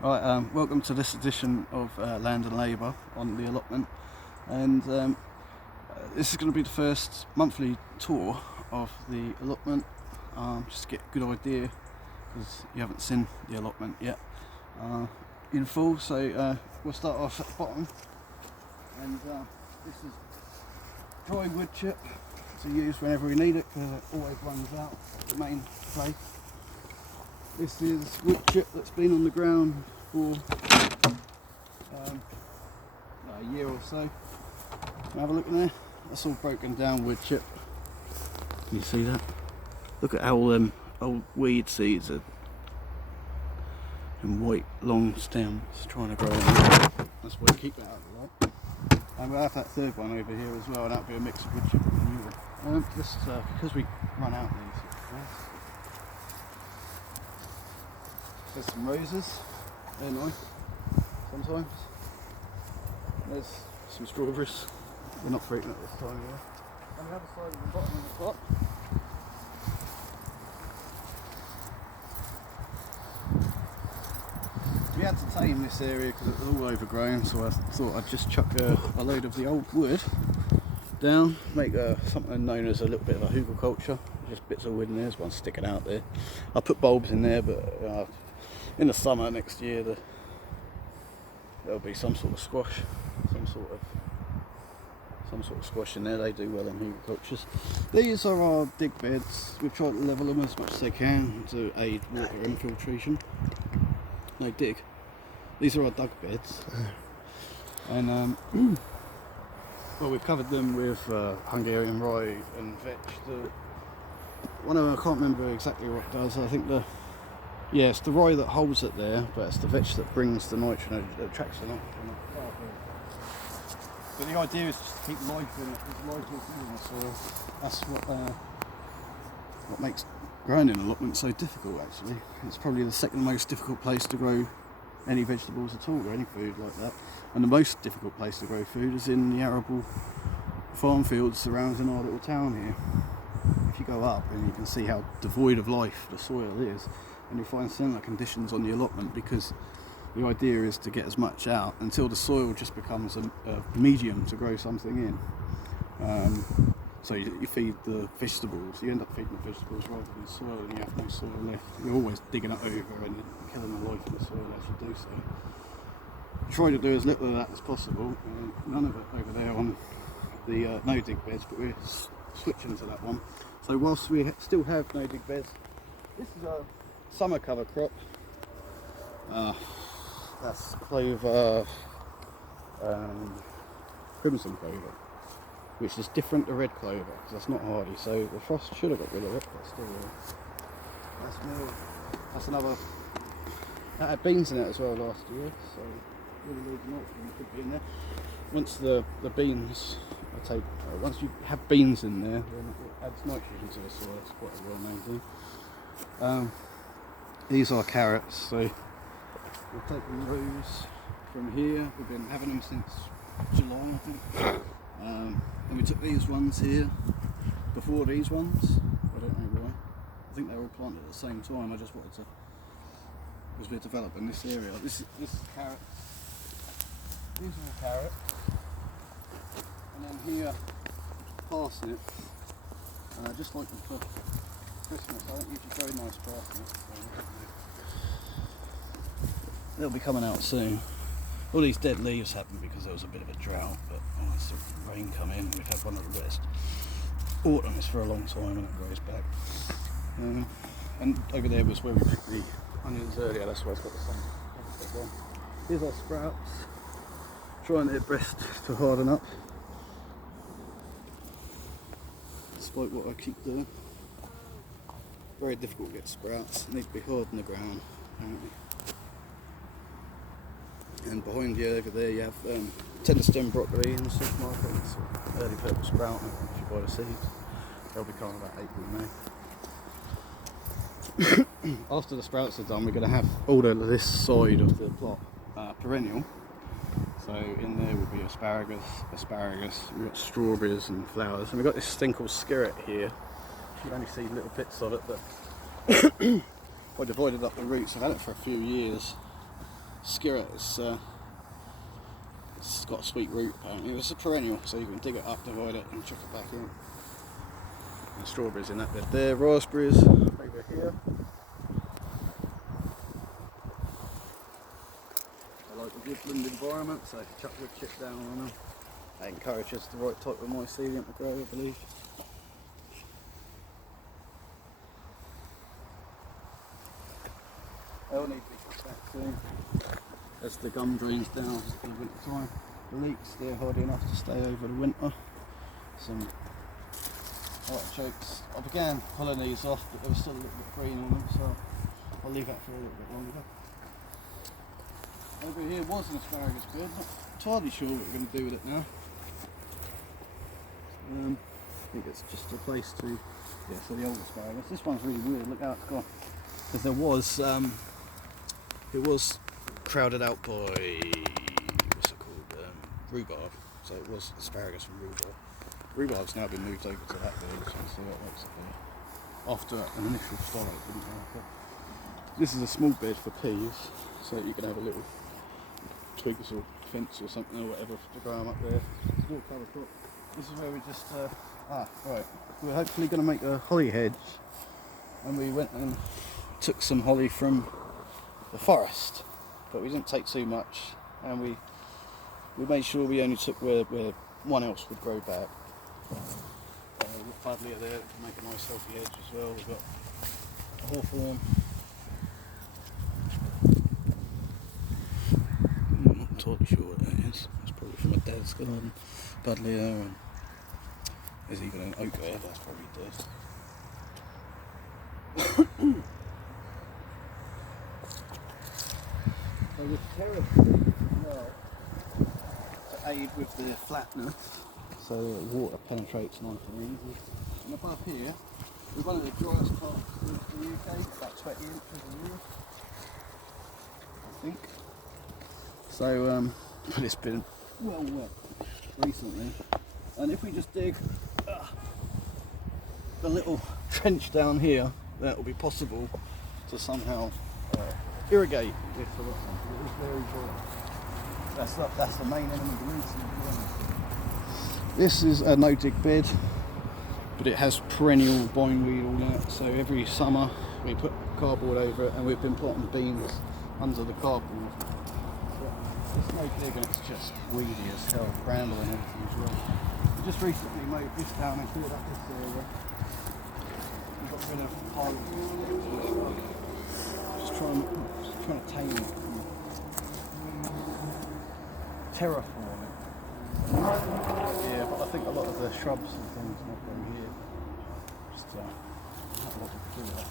Right, welcome to this edition of Land and Labour on the allotment, and this is going to be the first monthly tour of the allotment, just to get a good idea, because you haven't seen the allotment yet in full. So we'll start off at the bottom, and this is dry wood chip to use whenever we need it, because it always runs out at the main place. This is wood chip that's been on the ground for a year or so. Have a look in there. That's all broken down wood chip. Can you see that? Look at how old weed seeds are and white long stems trying to grow in there. That's why we keep that out of the light. And we'll have that third one over here as well, and that'll be a mix of wood chip and new one. Because we run out of these. There's some roses, they're nice sometimes. There's some strawberries, they're not fruiting at this time of year. On the other side of the bottom of the plot, we had to tame this area because it was all overgrown, so I thought I'd just chuck a load of the old wood down, make something known as a little bit of a hugelkultur, just bits of wood in there. There's one sticking out there. I put bulbs in there, but in the summer next year there'll be some sort of squash, some sort of squash in there. They do well in hugelkulturs. These are our dig beds. We've tried to level them as much as they can to aid water infiltration. No, dig. These are our dug beds, and well, we've covered them with Hungarian rye and vetch. One of them, I can't remember exactly what it does. I think it's the rye that holds it there, but it's the vetch that brings the nitrogen, attracts the nitrogen. But the idea is just to keep life in it. There's life in the soil. That's what makes growing an allotment so difficult. Actually, it's probably the second most difficult place to grow any vegetables at all, or any food like that. And the most difficult place to grow food is in the arable farm fields surrounding our little town here. If you go up, and you can see how devoid of life the soil is, and you find similar conditions on the allotment, because the idea is to get as much out until the soil just becomes a medium to grow something in. So you feed the vegetables, you end up feeding the vegetables rather than the soil, and you have no soil left. You're always digging it over and killing the life in the soil as you do so. Try to do as little of that as possible. None of it over there on the no dig beds, but we're switching to that one. So whilst we still have no dig beds, this is a summer cover crop. That's clover, crimson clover, which is different to red clover because that's not hardy. So the frost should have got rid of it, but still that's more. That's another. That had beans in it as well last year, so really nitrogen could be in there. Once the beans once you have beans in there, then it adds nitrogen to the soil. It's quite a well-known thing. These are carrots, so we've taken those from here. We've been having them since July, I think. And we took these ones here before these ones. I don't know why. I think they were all planted at the same time. I just wanted to, because we're developing this area. This is carrots. These are all carrots. And then here, parsnips. And I just like them for Christmas. I don't usually grow nice parsnips. So they'll be coming out soon. All these dead leaves happened because there was a bit of a drought, but once the rain come in, we've had one of the wettest autumns for a long time, and it grows back. And over there was where we picked the onions earlier. That's why it's got the same one. Here's our sprouts. Trying their best to harden up, despite what I keep doing. Very difficult to get sprouts. They need to be hard in the ground, apparently. And behind you over there you have tender stem broccoli in the supermarket. It's early purple sprout if you buy the seeds. They'll be coming about April, May. After the sprouts are done, we're going to have all of this side of the plot perennial. So in there will be asparagus, we've got strawberries and flowers, and we've got this thing called skirret here. You can only see little bits of it, but I divided up the roots. I've had it for a few years, skirret. It's got a sweet root apparently. It's a perennial, so you can dig it up, divide it, and chuck it back in. And strawberries in that bit there. Raspberries over here. I like the woodland environment, so chuck wood chip down on them. That encourages the right type of mycelium to grow, I believe. They'll need to be cut back soon as the gum drains down in the winter time. The leeks, they're hardy enough to stay over the winter. Some artichokes. I began pulling these off, but there was still a little bit green on them, so I'll leave that for a little bit longer. Over here was an asparagus bed. Not entirely sure what we're going to do with it now. I think it's just a place to, yeah, so the old asparagus. This one's really weird, look how it's gone. Because there was, it was crowded out by, what's it called, rhubarb. So it was asparagus and rhubarb. Rhubarb's now been moved over to that bed, so you see what it looks like after an initial start, it didn't work. This is a small bed for peas, so you can have a little twigs or fence or something or whatever to grow them up there. This is where we just, right, we're hopefully going to make a holly hedge, and we went and took some holly from the forest, but we didn't take too much, and we made sure we only took where one else would grow back. We've got buddleia there to make a nice healthy hedge as well. We've got a hawthorn. I'm not entirely sure what that is. It's probably from my dad's garden. Buddleia, and there's even an oak there, that's probably dead. So with terrace as well, to aid with the flatness, so that water penetrates nice and easy. And above here, we're one of the driest parts in the UK, about 20 inches a year, I think. So, but it's been well wet recently. And if we just dig a little trench down here, that will be possible to somehow irrigate this allotment. It is very dry. That's the main element, the reason. This is a no-dig bed, but it has perennial bindweed all that. So every summer we put cardboard over it, and we've been planting beans under the cardboard. It's no dig, and it's just weedy as hell, bramble and everything as well. We just recently mowed this down and cleared up this area. We got rid of a pile of just trying to tame it, terraform it. Yeah, but I think a lot of the shrubs and things not going here. Just not a lot to do with that.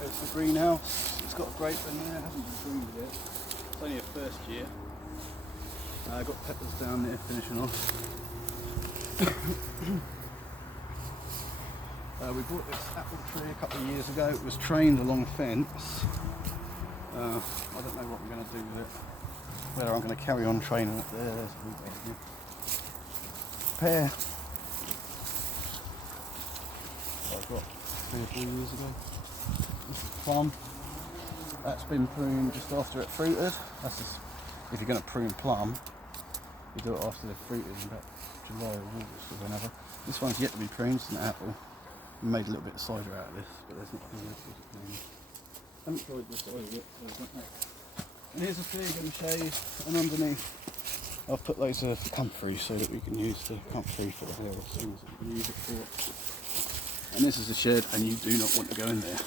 There's the greenhouse. It's got a grape in there. It hasn't been pruned yet. It's only a first year. I've got peppers down there finishing off. We bought this apple tree a couple of years ago. It was trained along a fence. I don't know what I'm going to do with it. Whether I'm going to carry on training it there. There's a root here. Pear. I got 3 or 4 years ago. This is plum. That's been pruned just after it fruited. That's just, if you're going to prune plum, you do it after they've fruited in about July or August or whenever. This one's yet to be pruned, it's an apple. We made a little bit of cider out of this, but there's not any apples. I haven't tried the cider yet, so I don't know. And here's a fig and shade, and underneath I've put loads of comfrey so that we can use the comfrey for the hair as soon as we can use it for. And this is a shed, and you do not want to go in there.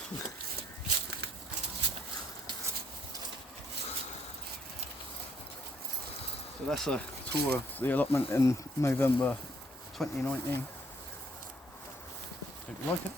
So that's a tour of the allotment in November 2019. Hope you like it.